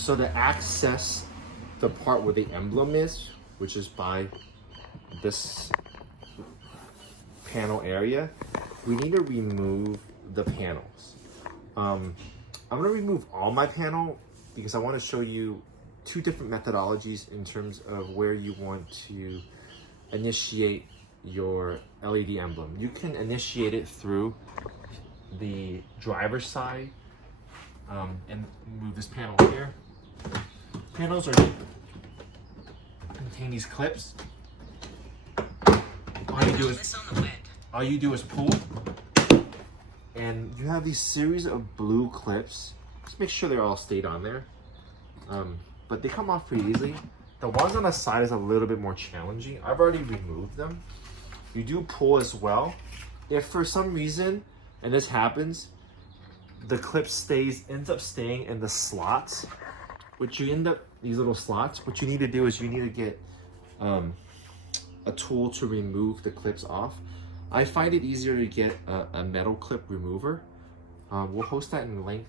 So to access the part where the emblem is, which is by this panel area, we need to remove the panels. I'm gonna remove all my panel because I want to show you two different methodologies in terms of where you want to initiate your LED emblem. You can initiate it through the driver's side and move this panel here. Panels contain these clips. All you do is pull, and you have these series of blue clips. Just make sure they're all stayed on there. But they come off pretty easily. The ones on the side is a little bit more challenging. I've already removed them. You do pull as well. If for some reason, and this happens, the clip ends up staying in the slots, these little slots, what you need to do is you need to get a tool to remove the clips off. I find it easier to get a metal clip remover. We'll post that in the link.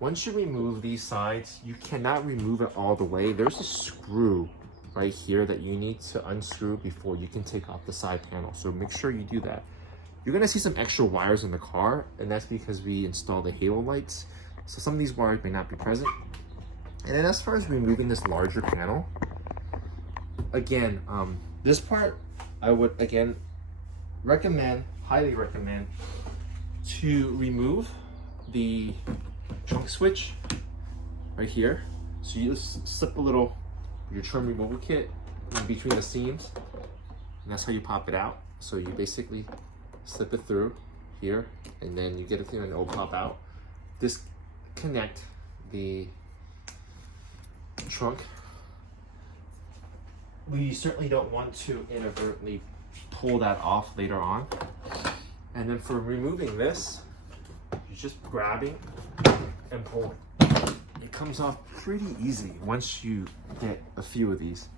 Once you remove these sides, you cannot remove it all the way. There's a screw right here that you need to unscrew before you can take off the side panel. So make sure you do that. You're gonna see some extra wires in the car, and that's because we installed the halo lights. So some of these wires may not be present. And then as far as removing this larger panel, again, this part I would highly recommend to remove the trunk switch right here. So you just slip your trim removal kit in between the seams, and that's how you pop it out. So you basically slip it through here, and then you get it through and it'll pop out. Disconnect the trunk. We certainly don't want to inadvertently pull that off later on. And then for removing this, you're just grabbing and pulling. It comes off pretty easy once you get a few of these.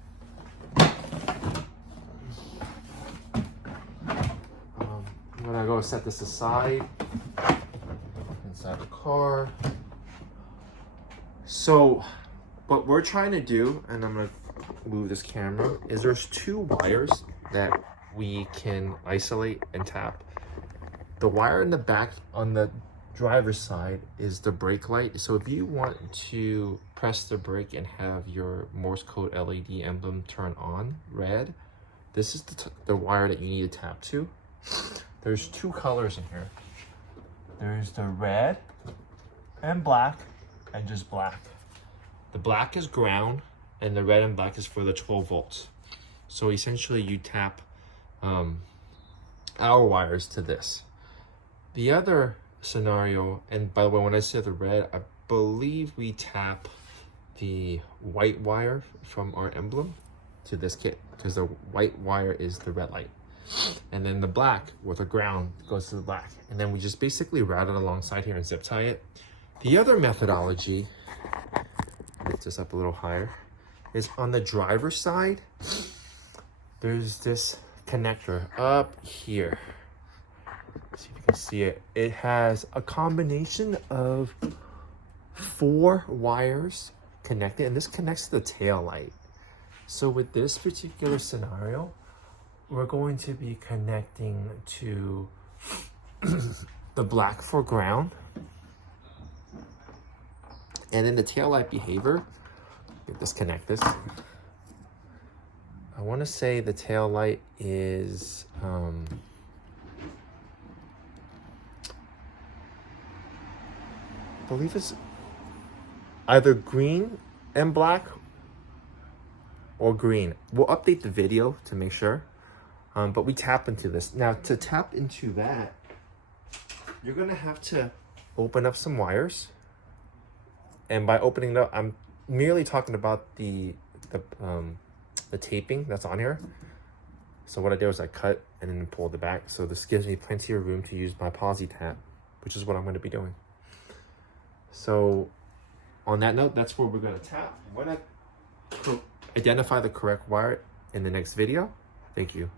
I'm gonna go set this aside inside the car. So what we're trying to do, and I'm gonna move this camera, is there's two wires that we can isolate and tap. The wire in the back on the driver's side is the brake light. So if you want to press the brake and have your Morse code LED emblem turn on red, this is the wire that you need to tap to. There's two colors in here. There's the red and black and just black. The black is ground and the red and black is for the 12 volts. So essentially you tap our wires to this. The other scenario, and by the way, when I say the red, I believe we tap the white wire from our emblem to this kit, because the white wire is the red light. And then the black with the ground goes to the black. And then we just basically route it alongside here and zip tie it. The other methodology, lift this up a little higher, is on the driver's side. There's this connector up here. See if you can see it. It has a combination of 4 wires connected, and this connects to the tail light. So with this particular scenario, we're going to be connecting to the black for ground, and then the tail light behavior. Disconnect this. I want to say the tail light is I believe it's either green and black or green. We'll update the video to make sure, but we tap into this. Now to tap into that, you're gonna have to open up some wires, and by opening it up, I'm merely talking about the taping that's on here. So what I did was I cut and then pulled it back. So this gives me plenty of room to use my posi tap, which is what I'm going to be doing. So on that note, that's where we're going to tap. When I identify the correct wire in the next video. Thank you.